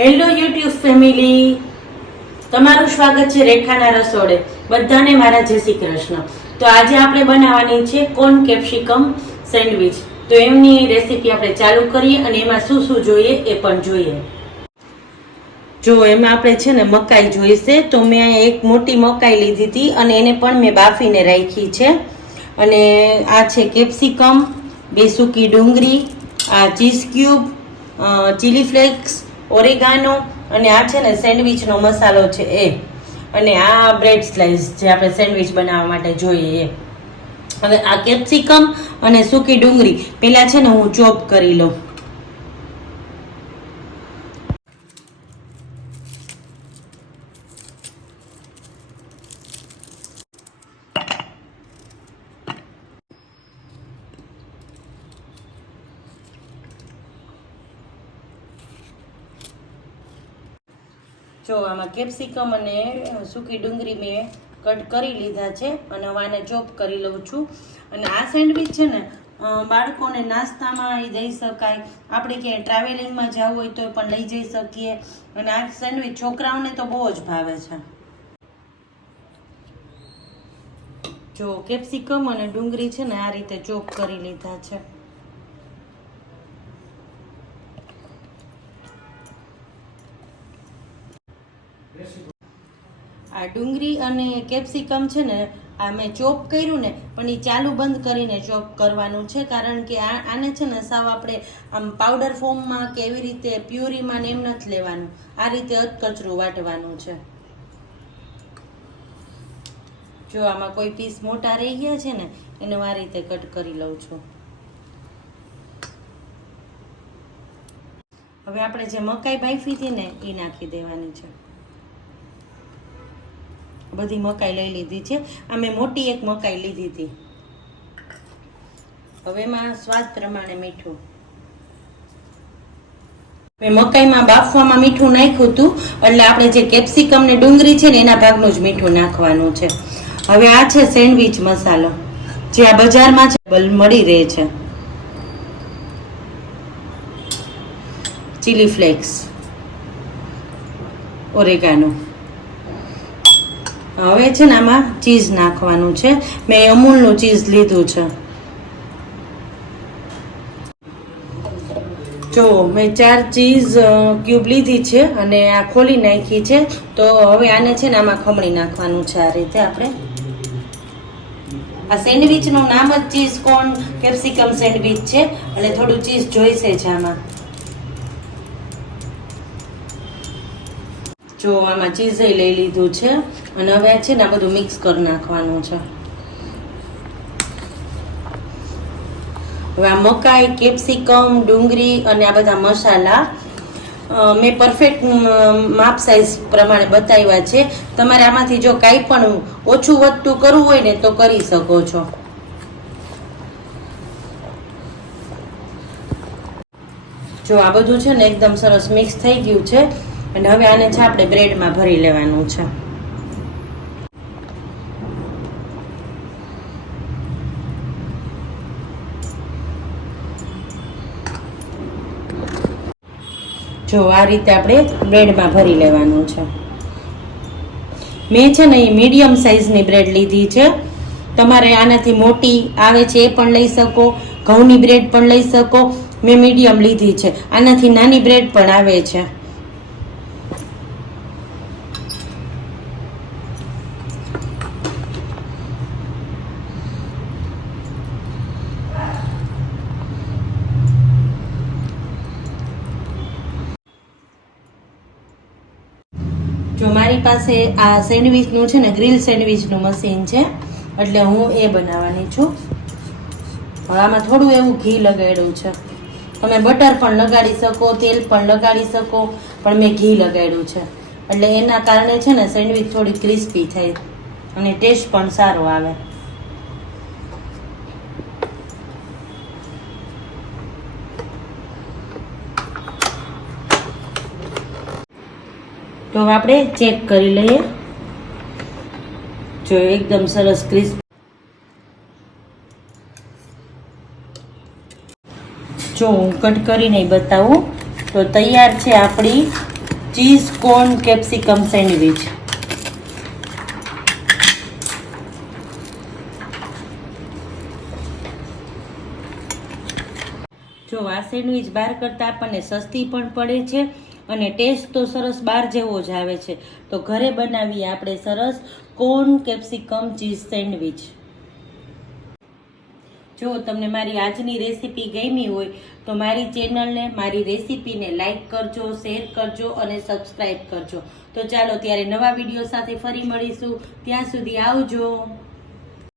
Hello YouTube family તમારું સ્વાગત છે રેખાના રસોડે. બધાને મારા જય શ્રી કૃષ્ણ. તો આજે આપણે બનાવવાની છે કોર્ન કેપ્સિકમ સેન્ડવિચ. તો એમની રેસીપી આપણે ચાલુ કરીએ અને એમાં શું શું જોઈએ એ પણ જોઈએ. જો એમાં આપણે છે ને મકાઈ જોઈશે, તો મેં એક મોટી મકાઈ લીધી હતી અને એને પણ મેં બાફીને રાખી છે. અને આ છે કેપ્સિકમ, બે સૂકી ડુંગળી, આ cheese cube chilli flakes oregano અને આ છે ને સેન્ડવિચનો મસાલો છે એ. અને આ બ્રેડ સ્લાઇસ જે આપણે સેન્ડવિચ બનાવવા માટે જોઈએ એ. હવે આ કેપ્સિકમ અને સૂકી ડુંગળી પહેલાં છે ને હું ચોપ કરી લઉં. જો આમાં કેપ્સિકમ અને સૂકી ડુંગળી મેં કટ કરી લીધા છે અને હવે આને ચોપ કરી લઉં છું. અને આ સેન્ડવિચ છે ને બાળકોને નાસ્તામાં એ દઈ શકાય. આપણે ક્યાંય ટ્રાવેલિંગમાં જવું હોય તો પણ લઈ જઈ શકીએ. અને આ સેન્ડવિચ છોકરાઓને તો બહુ જ ભાવે છે. જો કેપ્સિકમ અને ડુંગળી છે ને, આ રીતે ચોપ કરી લીધા છે. આ ડુંગળી અને કેપ્સિકમ છે ને, આ મેં ચોપ કર્યું ને, પણ એ ચાલુ બંધ કરીને ચોપ કરવાનું છે, કારણ કે આ, આને છે ને સાવ આપણે આમ પાવડર ફોર્મમાં કે એવી રીતે પ્યુરીમાં ને એમ નથી લેવાનું. આ રીતે અધકચરું વાટવાનું છે. જો આમાં કોઈ પીસ મોટા રહી ગયા છે ને, એને હું આ રીતે કટ કરી લઉં છું. હવે આપણે જે મકાઈ બાફી હતી ને એ નાખી દેવાની છે. બધી મકાઈ લઈ લીધી છે. આ મોટી એક મકાઈ લીધી હતી. હવે એમાં સ્વાદ પ્રમાણે મીઠું. મેં મકાઈમાં બાફવામાં મીઠું નાખ્યું હતું. એટલે આપણે જે કેપ્સિકમ ને ડુંગળી છે ને એના ભાગનું જ મીઠું નાખવાનું છે. હવે આ છે સેન્ડવિચ મસાલો. જે આ બજારમાં છે મળી રહે છે. Chilli flakes. ઓરેગાનો. હવે છે ને આમાં ચીઝ નાખવાનું છે. મેં અમૂલનું ચીઝ લીધું છે. જો, મેં ચાર ચીઝ ક્યુબ લીધી છે અને આ ખોલી નાખી છે. તો હવે આને છે ને આમાં ખમણી નાખવાનું છે આ રીતે આપણે. આ સેન્ડવિચનું નામ જ ચીઝ કોર્ન કેપ્સિકમ સેન્ડવિચ છે. અને થોડું ચીઝ જોઈશે છે આમાં. જો આમાં ચીઝ લઈ લીધું છે અને હવે છે ને આ બધું મિક્સ કરી નાખવાનું છે. હવે આ મકાઈ, કેપ્સિકમ, ડુંગળી અને આ બધા મસાલા મેં પરફેક્ટ માપ સાઇઝ પ્રમાણે બતાવ્યા છે. તમારે આમાંથી જો કાંઈ પણ ઓછું વધતું કરવું હોય ને તો કરી શકો છો. જો આ બધું છે ને એકદમ સરસ મિક્સ થઈ ગયું છે. અને હવે આને છે આપણે બ્રેડમાં ભરી લેવાનું છે. જો આ રીતે આપણે બ્રેડમાં ભરી લેવાનું છે. મેં છે ને એ મીડિયમ સાઇઝની બ્રેડ લીધી છે. તમારે આનાથી મોટી આવે છે એ પણ લઈ શકો, ઘઉંની બ્રેડ પણ લઈ શકો. મેં મીડિયમ લીધી છે. આનાથી નાની બ્રેડ પણ આવે છે. જો મારી પાસે આ સેન્ડવિચનું છે ને, ગ્રીલ સેન્ડવિચનું મશીન છે, એટલે હું એ બનાવવાની છું. હવે આમાં થોડું એવું ઘી લગાડ્યું છે. તમે બટર પણ લગાડી શકો, તેલ પણ લગાડી શકો, પણ મેં ઘી લગાડ્યું છે. એટલે એના કારણે છે ને, સેન્ડવિચ થોડી ક્રિસ્પી થાય અને ટેસ્ટ પણ સારો આવે. તો હવે આપણે ચેક કરી લઈએ. જો એકદમ સરસ ક્રિસ્પ જો હું કટ કરીને બતાવું. તો તૈયાર છે આપણી ચીઝ કોર્ન કેપ્સિકમ સેન્ડવિચ. જો આ સેન્ડવિચ બહાર કરતાં આપણને સસ્તી પણ પડે છે અને ટેસ્ટ તો સરસ બહાર જેવો જ આવે છે. તો ઘરે બનાવીએ આપણે સરસ કોર્ન કેપ્સિકમ ચીઝ સેન્ડવિચ જો તમને મારી આજની રેસીપી ગમી હોય, તો મારી ચેનલને મારી રેસીપીને લાઈક કરજો શેર કરજો અને સબસ્ક્રાઈબ કરજો. તો ચાલો ત્યારે નવા વીડિયો સાથે ફરી મળીશું. ત્યાં સુધી આવજો.